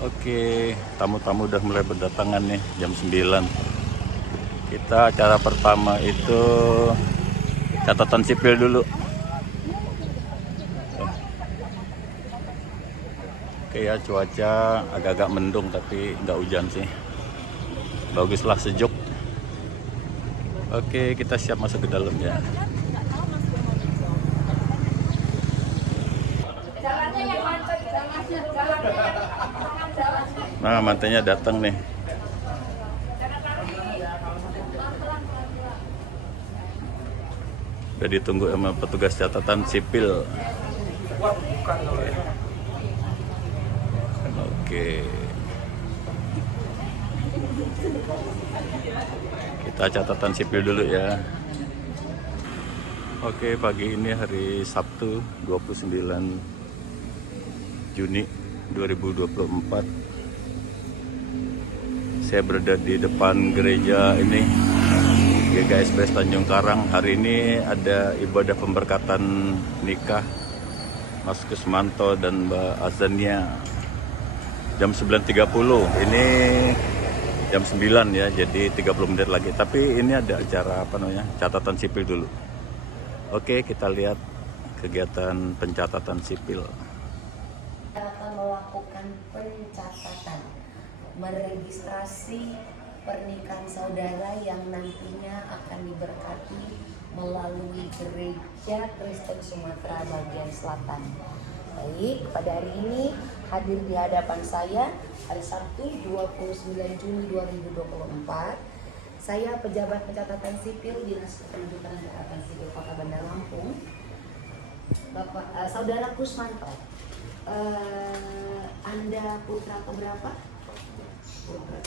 Oke, tamu-tamu udah mulai berdatangan nih jam 9. Kita acara pertama itu catatan sipil dulu. Oke ya, cuaca agak-agak mendung tapi nggak hujan sih. Baguslah, sejuk. Oke, kita siap masuk ke dalam ya. Nah, mantannya datang nih. Udah ditunggu sama petugas catatan sipil. Oke. Kita catatan sipil dulu ya. Oke, pagi ini hari Sabtu 29 Juni 2024. Saya berada di depan gereja ini, GKSBS Tanjung Karang. Hari ini ada ibadah pemberkatan nikah Mas Kusmanto dan Mbak Azania jam 9.30. Ini jam 9 ya, jadi 30 menit lagi. Tapi ini ada acara catatan sipil dulu. Oke, kita lihat kegiatan pencatatan sipil. Kita akan melakukan pencatatan, meregistrasi pernikahan saudara yang nantinya akan diberkati melalui Gereja Kristen Sumatera bagian Selatan. Baik, pada hari ini hadir di hadapan saya hari Sabtu 29 Juni 2024. Saya pejabat pencatatan sipil Dinas Kependudukan dan Catatan Sipil Kota Bandar Lampung, Bapak Saudara Kusmanto. Anda putra keberapa? Putra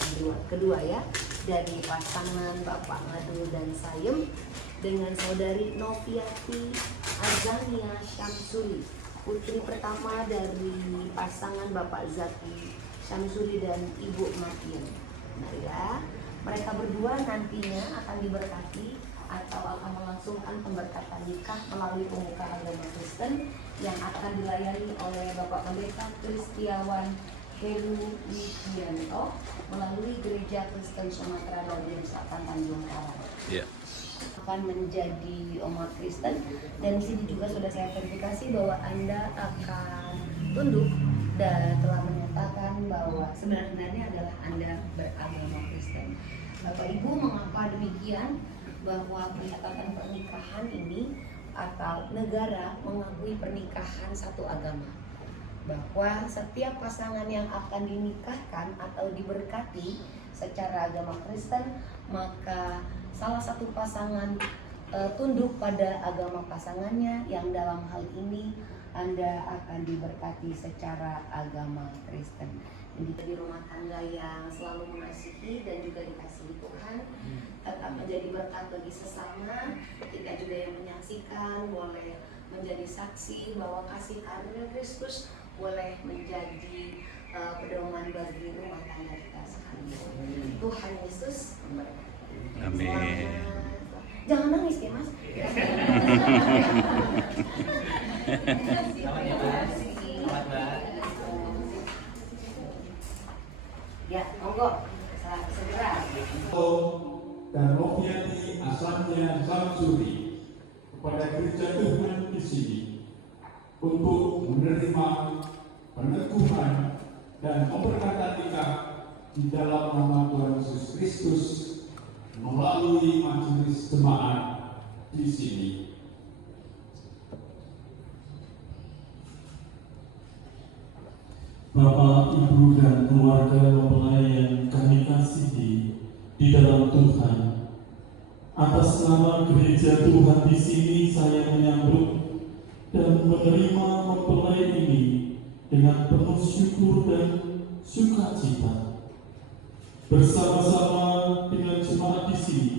kedua ya, dari pasangan Bapak Ngadu dan Sayem dengan saudari Noviati Azania Syamsuri, putri pertama dari pasangan Bapak Zaki Syamsuri dan Ibu Matin. Nah ya, mereka berdua nantinya akan diberkati atau akan melangsungkan pemberkatan nikah melalui pemuka agama Kristen yang akan dilayani oleh Bapak Pendeta Kristiawan Heru Widianto melalui Gereja Kristen Sumatera bagian Selatan Tanjung Karang. Yeah. Akan menjadi umat Kristen, dan di sini juga sudah saya verifikasi bahwa Anda akan tunduk dan telah menyatakan bahwa sebenarnya adalah Anda beragama Kristen. Bapak Ibu, mengapa demikian? Bahwa pencatatan pernikahan ini atau negara mengakui pernikahan satu agama, bahwa setiap pasangan yang akan dinikahkan atau diberkati secara agama Kristen, maka salah satu pasangan tunduk pada agama pasangannya, yang dalam hal ini Anda akan diberkati secara agama Kristen. Dan kita di rumah tangga yang selalu mengasihi dan juga dikasihi Tuhan, tetap menjadi berkat bagi sesama. Kita juga yang menyaksikan boleh menjadi saksi bahwa kasih karunia Kristus boleh menjadi pedoman bagi rumah tangga kita sekalian. Tuhan Yesus memberkati. Amin. Jangan nangis ya Mas. Ya, monggo segera. Dan Noviati Azania Syamsuri kepada gereja Tuhan di sini untuk menerima peneguhan dan pemberkatan nikah di dalam nama Tuhan Yesus Kristus melalui majelis jemaat di sini. Bapak, Ibu, dan keluarga mempelai yang kami kasihi di dalam Tuhan, atas nama gereja Tuhan di sini saya menyambut dan menerima mempelai ini dengan penuh syukur dan sukacita. Bersama-sama dengan jemaat di sini,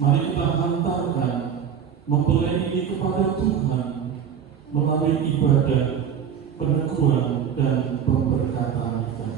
mari kita hantarkan mempelai ini kepada Tuhan melalui ibadah peneguhan dan pemberkatan kita.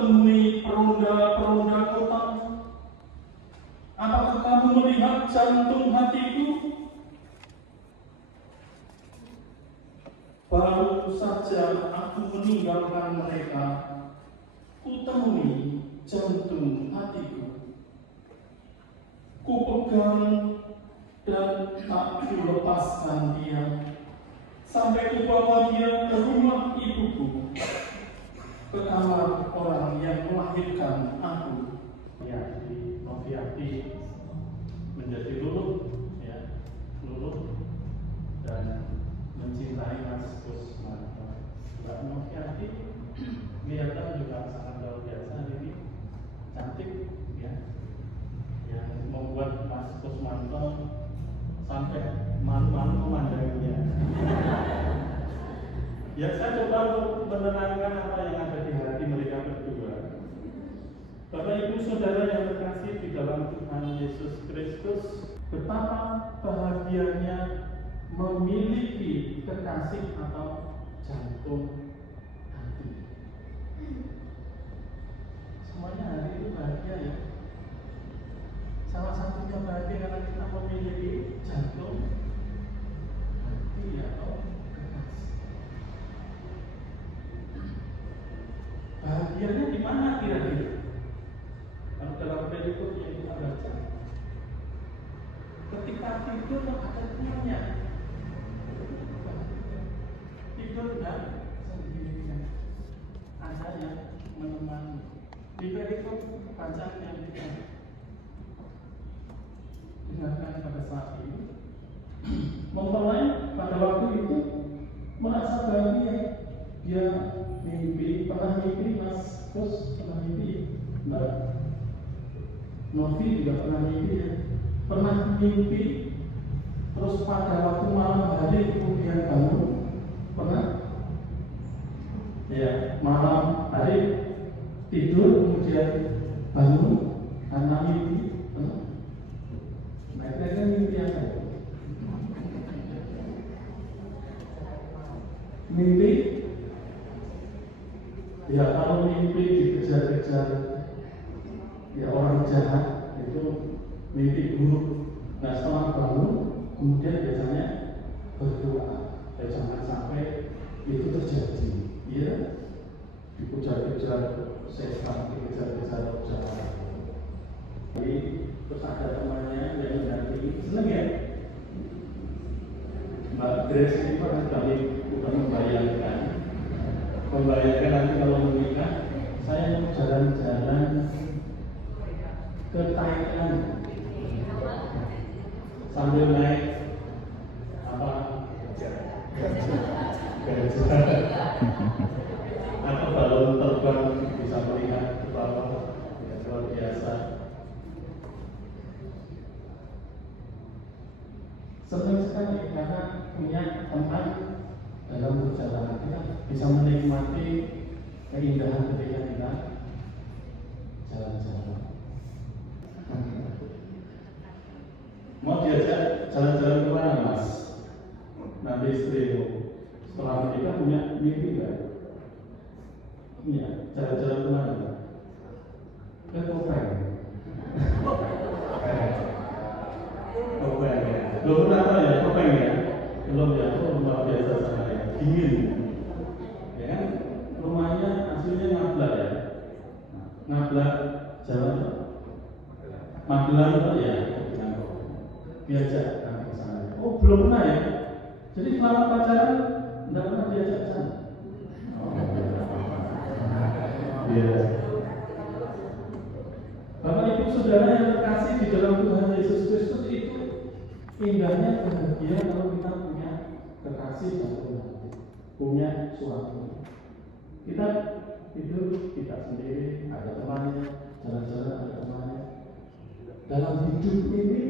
Temui peronda-peronda kota. Apakah kamu melihat jantung hatiku? Baru saja aku meninggalkan mereka, ku temui jantung hatiku. Ku pegang dan tak ku lepaskan dia, sampai ku bawa dia ke rumah ibuku, ke kamar orang yang melahirkan aku. Ya, di Noviati menjadi luluh, ya, luluh dan mencintai Mas Kusmanto. Mbak Noviati kelihatan juga sangat luar biasa ini, cantik, ya, yang membuat Mas Kusmanto sampai malu-malu memandanginya. Ya, saya coba untuk menenangkan apa yang ada di hati mereka berdua. Bapak Ibu Saudara yang terkasih di dalam Tuhan Yesus Kristus, betapa bahagianya memiliki kekasih atau jantung hati. Semuanya hari itu bahagia, ya. Salah satunya bahagia karena kita memiliki jantung hati atau kekasih. Bahagianya di mana kira-kira? Kalau dalam perikop yang kita baca, ketika tidur ada temannya, tidur dan sendirian, ada yang menemani. Di perikop bacaan yang kita dengarkan pada saat ini, mempelai pada waktu itu merasa bahagia. Dia mimpi, pernah mimpi Mas Kus, pernah mimpi Mbak Novi juga pernah mimpi, ya. Pernah mimpi terus pada waktu malam hari kemudian bangun. Pernah? Ya, malam hari tidur kemudian bangun karena mimpi. Pernah? Nah, kira-kira mimpi apa? Mimpi, ya, kalau mimpi dikejar-kejar ya orang jahat, itu mimpi buruk. Nah, setelah bangun kemudian biasanya berdoa, ya jangan sampai itu terjadi, ya, dikejar-kejar setan, dikejar-kejar jahat. Jadi terus ada temannya yang mendampingi, seneng ya. Mbak Grace ini pernah kali bukan membayangkan nanti kalau menikah saya mau jalan-jalan ke Thailand sambil naik apa gajah atau balon terbang, bisa melihat ke bawah, ya, luar biasa. Senang sekali karena punya tempat dalam perjalanan kita bisa menikmati keindahan ketika kita jalan-jalan. Mau diajak jalan-jalan ke mana, Mas? Nanti istrimu setelah menikah punya mimpi nggak? Iya, jalan-jalan ke mana? Ke Kopeng. Kopeng ya. Belum pernah tahu ya Kopeng ya? Belum ya, itu luar biasa sekali. dingin. Ya kan? Rumahnya aslinya Ngabla ya. Ngabla Jawa. Magelang ya. Diajak ke sana. Oh, belum pernah ya. Jadi selama pacaran enggak pernah diajak ke sana. Iya. Bapak Ibu Saudara yang terkasih di dalam Tuhan Yesus Kristus, itu indahnya bahagia kalau kita punya kekasih satu hati, punya suami. Kita tidur kita sendiri, ada temannya, jalan-jalan ada temannya. Dalam hidup ini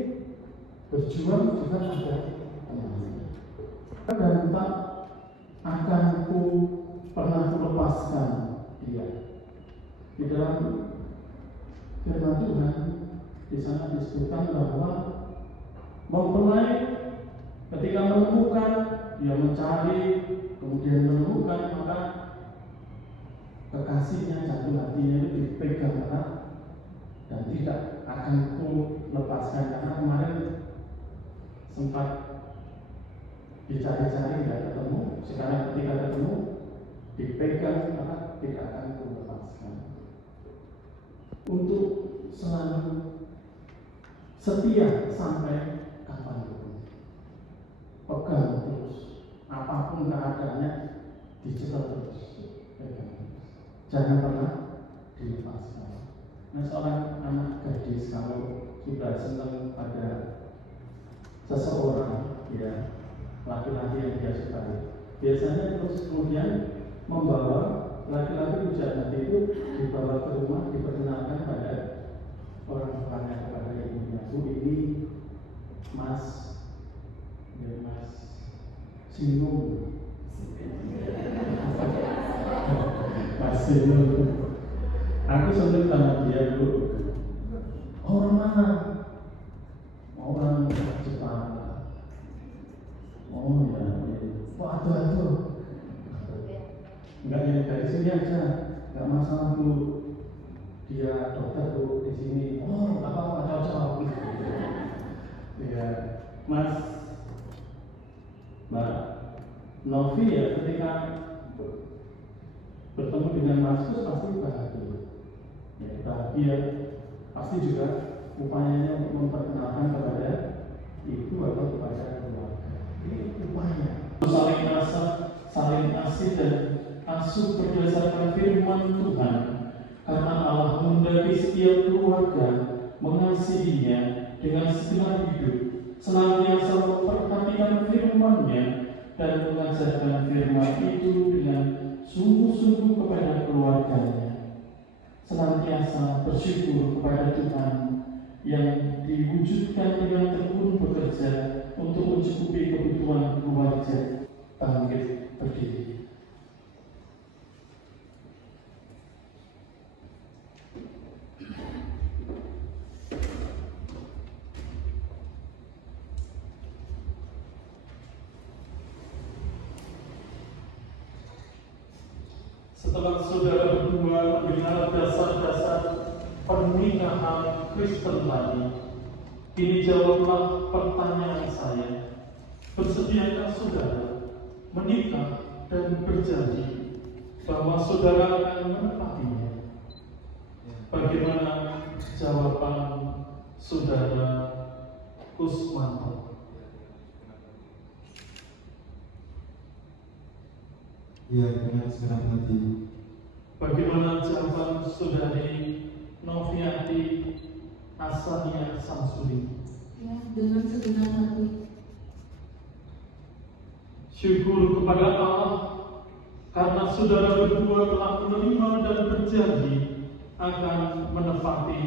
berjuang juga ada temannya. Dan tak akan ku pernah lepaskan dia. Di dalam firman Tuhan di sana disebutkan bahwa mempelai ketika menemukan, dia mencari, kemudian menemukan, maka kekasihnya, jatuh hatinya itu dipegang erat dan tidak akan ku lepaskan. Karena kemarin sempat dicari-cari tidak ketemu, sekarang ketika ketemu dipegang erat, tidak akan ku lepaskan. Untuk selalu setia sampai kapanpun, pegang terus, apapun keadaannya dicekel terus, pegang terus, jangan pernah dilepaskan. Nah, seorang anak gadis kalau sudah senang pada seseorang, ya laki-laki yang dia sukai, biasanya terus kemudian membawa laki-laki pujaan hati itu, dibawa ke rumah, diperkenalkan pada orang tuanya, kepada ibunya. Bu, ini Mas, ya Mas Sinung, Mas Sinung. Aku senang sama dia, Bu. Orang mana? Orang Jepang. Oh ya, aduh. Enggak, yang dari sini aja, enggak masalah Bu. Dia dokter Bu di sini. Oh, apa cocok. Ya, Mas, Mbak Novi ya, ketika bertemu dengan Mas Kus pasti bahagia. Ya, bahagia pasti juga upayanya untuk memperkenalkan kepada ibu atau kepada keluarga. Ini upaya saling rasa, saling asih dan asuh berdasarkan firman Tuhan, karena Allah menghendaki setiap keluarga mengasihinya dengan segenap hidup, senantiasa memperhatikan firman-Nya dan mengajarkan firman itu dengan sungguh-sungguh kepada keluarganya, senantiasa bersyukur kepada Tuhan yang diwujudkan dengan tekun bekerja untuk mencukupi kebutuhan keluarga. Bangkit berdiri. Setelah saudara berdua mendengar dasar-dasar pernikahan Kristen tadi, kini jawablah pertanyaan saya. Bersediakah saudara menikah dan berjanji bahwa saudara akan menepatinya? Bagaimana jawaban saudara Kusmanto? Ya, dengan segenap hati. Bagaimana jawaban saudari Noviati Asania Samsuri? Ya, dengan segenap hati. Syukur kepada Allah karena saudara berdua telah menerima dan berjanji akan menepati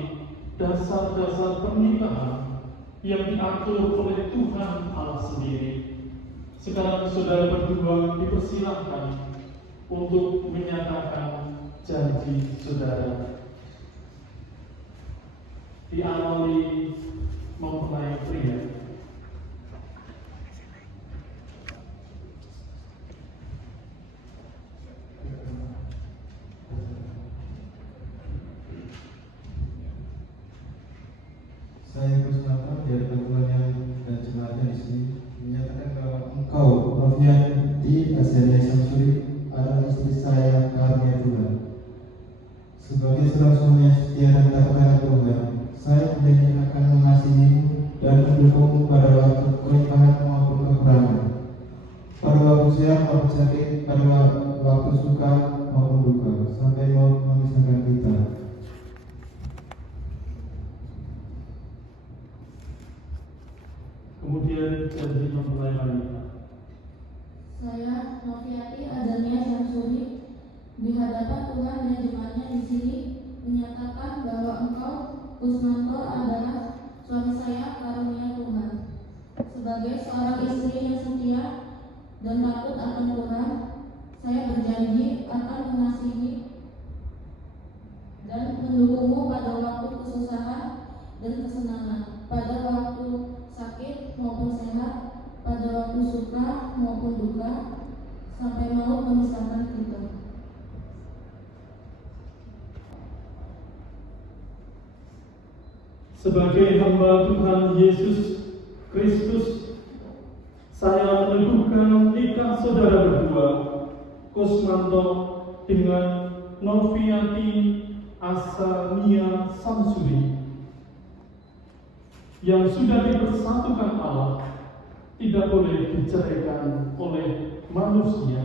dasar-dasar pernikahan yang diatur oleh Tuhan Allah sendiri. Sekarang saudara berdua dipersilahkan untuk menyatakan janji saudara. Diawali mempelai pria. Saya Kusmanto dari Tuhan dan jemaatnya di sini menyatakan bahwa engkau, Novian Siti Asiana Samsuri adalah istri saya karunia Tuhan. Sebagai seorang suami yang setia dan taat kepada Tuhan, saya berjanji akan mengasihimu dan mendukungmu pada waktu kelimpahan maupun kekurangan, pada waktu sehat maupun sakit, pada waktu suka maupun duka, sampai maut memisahkan kita. Kemudian janji mempelai wanita. Saya, Noviati Azania Samsuri, di hadapan Tuhan dan jemaatnya di sini menyatakan bahwa Engkau, Kusmanto, adalah suami saya karunia Tuhan. Sebagai seorang istri yang setia dan takut akan Tuhan, saya berjanji akan mengasihi dan mendukungmu pada waktu kesusahan dan kesenangan, pada waktu sakit maupun sehat, pada waktu suka maupun duka, sampai maut memisahkan kita. Sebagai hamba Tuhan Yesus Kristus, saya meneguhkan nikah saudara berdua, Kusmanto dengan Noviati Asania Samsuri, yang sudah dipersatukan Allah, tidak boleh diceraikan oleh manusia.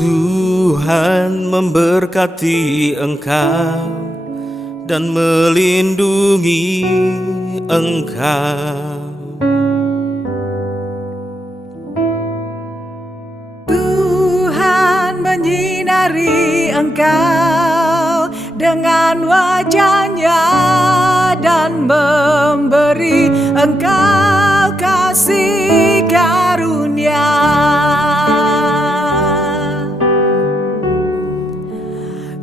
Tuhan memberkati engkau dan melindungi engkau. Tuhan menyinari engkau dengan wajahnya dan memberi Engkau kasih karunia.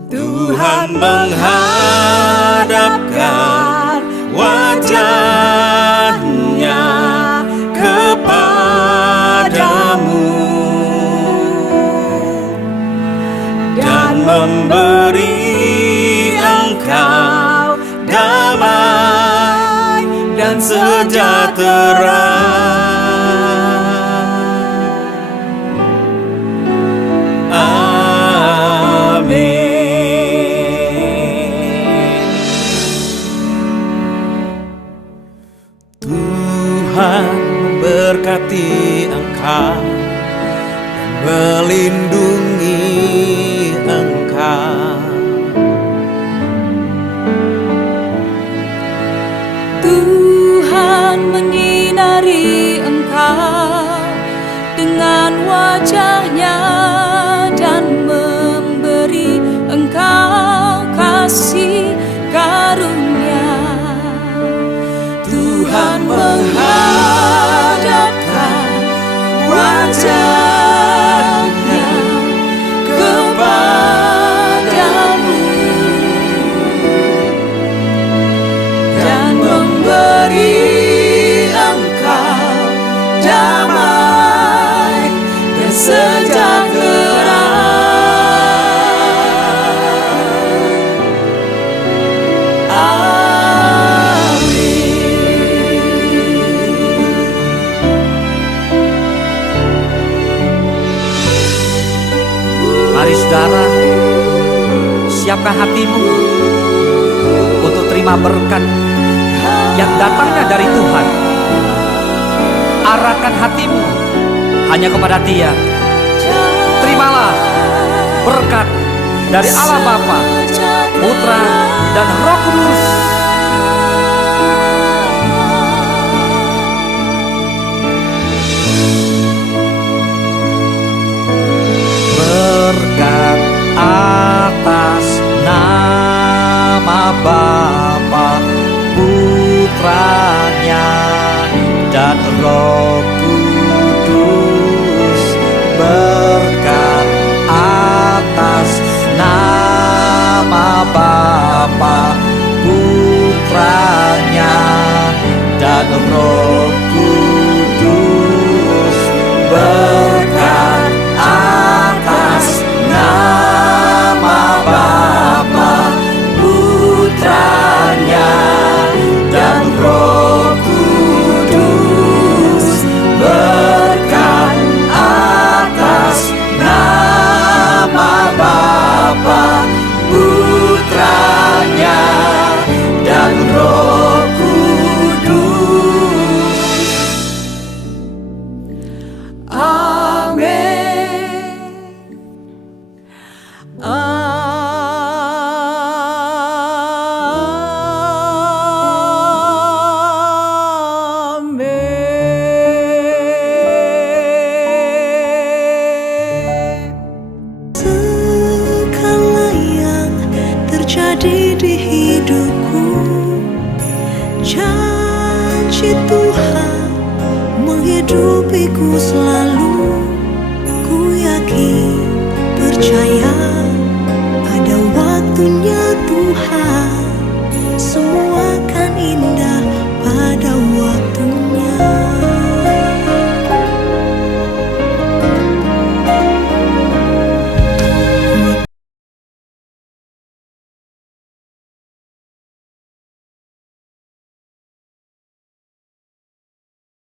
Tuhan menghadapkan wajahnya kepadamu dan memberi engkau damai dan sejahtera. Tuhan memberkati engkau dan melindungi engkau. Tuhan menyinari engkau dengan wajahnya dan memberi engkau kasih karunia. Tuhan menghadapkan wajahnya kepadamu dan memberi engkau damai dan sejahtera. Mari saudara, siapkan hatimu untuk terima berkat yang datangnya dari Tuhan. Arahkan hatimu hanya kepada Dia. Terimalah berkat dari Allah Bapa, Putra, dan Roh Kudus. Berkat atas nama Bapa, Putranya, dan Roh Kudus. Berkat atas nama Bapa, Putranya, dan Roh Kudus. Berkat atas nama Bapa, Putranya, dan Roh Kudus. Berkat atas nama Bapa, Putranya, dan Roh Kudus. Segala yang terjadi di hidupku, janji Tuhan menghidupiku selalu. Ku yakin, percaya ada waktunya